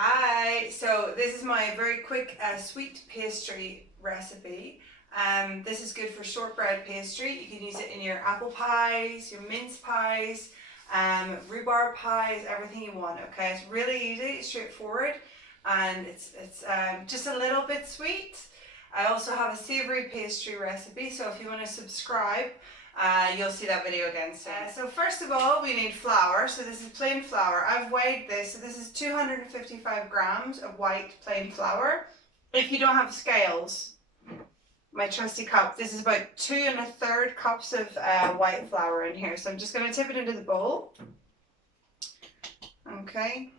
Hi, so this is my very quick sweet pastry recipe. This is good for shortbread pastry. You can use it in your apple pies, your mince pies, rhubarb pies, everything you want, okay? It's really easy, straightforward, and it's just a little bit sweet. I also have a savory pastry recipe, so if you want to subscribe, you'll see that video again soon. So first of all, we need flour. So this is plain flour. I've weighed this. So this is 255 grams of white plain flour. If you don't have scales, my trusty cup, this is about 2 1/3 cups of white flour in here. So I'm just going to tip it into the bowl. Okay.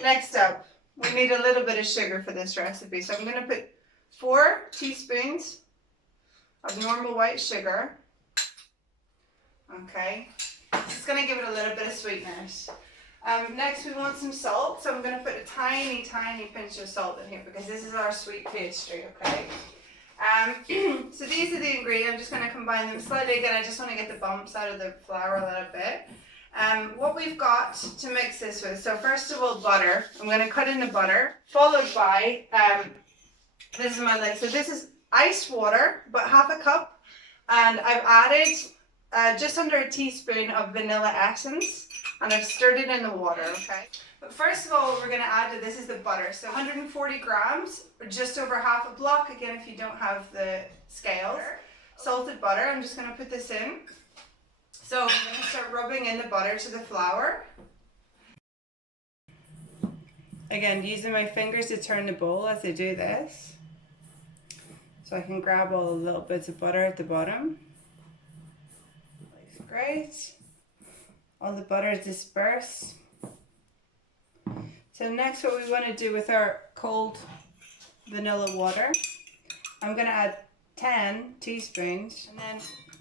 Next up, we need a little bit of sugar for this recipe. So I'm going to put 4 teaspoons of normal white sugar. Okay, this is going to give it a little bit of sweetness. Next we want some salt, so I'm going to put a tiny pinch of salt in here because this is our sweet pastry, okay? So these are the ingredients. I'm just going to combine them slightly. Again, I just want to get the bumps out of the flour a little bit. What we've got to mix this with, so first of all, butter. I'm going to cut in the butter, followed by, this is my lid. So this is ice water, about half a cup, and I've added just under a teaspoon of vanilla essence, and I've stirred it in the water, okay? But first of all, what we're going to add to this is the butter. So 140 grams, or just over half a block, again, if you don't have the scales. Salted butter, I'm just going to put this in. So I'm going to start rubbing in the butter to the flour. Again, using my fingers to turn the bowl as I do this. So I can grab all the little bits of butter at the bottom. Great. All the butter is dispersed. So next what we want to do with our cold vanilla water, I'm going to add 10 teaspoons, and then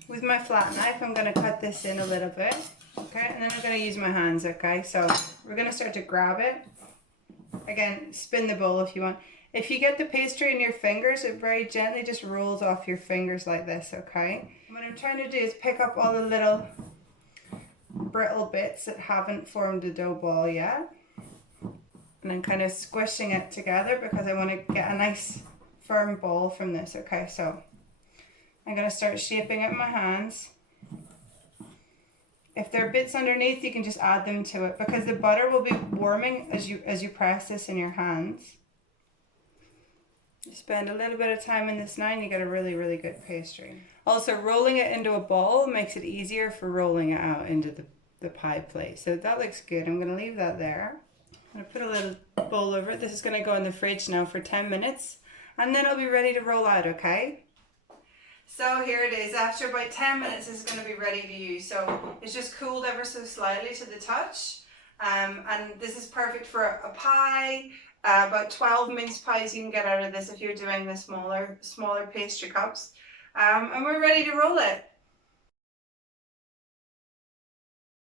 with my flat knife I'm going to cut this in a little bit, okay, and then I'm going to use my hands, okay, so we're going to start to grab it. Again, spin the bowl if you want. If you get the pastry in your fingers, it very gently just rolls off your fingers like this, okay? What I'm trying to do is pick up all the little brittle bits that haven't formed a dough ball yet. And I'm kind of squishing it together because I want to get a nice firm ball from this, okay? So I'm going to start shaping it in my hands. If there are bits underneath, you can just add them to it because the butter will be warming as you press this in your hands. You spend a little bit of time in this now and you get a really good pastry. Also, rolling it into a ball makes it easier for rolling it out into the pie plate. So that looks good. I'm going to leave that there. I'm going to put a little bowl over it. This is going to go in the fridge now for 10 minutes and then it'll be ready to roll out, okay? So here it is. After about 10 minutes, it's going to be ready to use. So it's just cooled ever so slightly to the touch. And this is perfect for a pie. About 12 mince pies you can get out of this if you're doing the smaller pastry cups. And we're ready to roll it.